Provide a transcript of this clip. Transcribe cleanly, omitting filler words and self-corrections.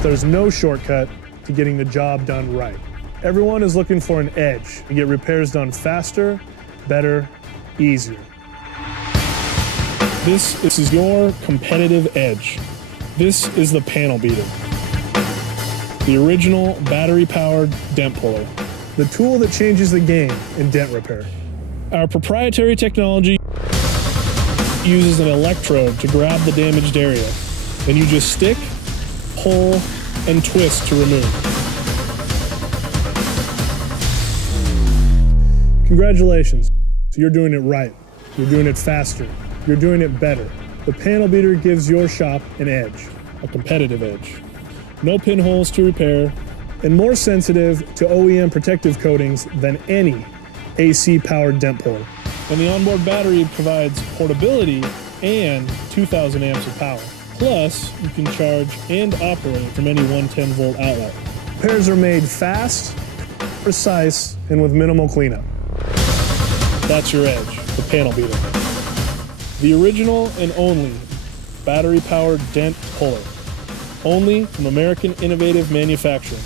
There's no shortcut to getting the job done right. Everyone is looking for an edge to get repairs done faster, better, easier. This is your competitive edge. This is the panel beater. The original battery-powered dent puller. The tool that changes the game in dent repair. Our proprietary technology uses an electrode to grab the damaged area, and you just stick, pull, and twist to remove. Congratulations, you're doing it right. You're doing it faster. You're doing it better. The panel beater gives your shop an edge, a competitive edge. No pinholes to repair, and more sensitive to OEM protective coatings than any AC-powered dent puller. And the onboard battery provides portability and 2,000 amps of power. Plus, you can charge and operate from any 110-volt outlet. Repairs are made fast, precise, and with minimal cleanup. That's your edge, the panel beater. The original and only battery-powered dent puller. Only from American Innovative Manufacturing.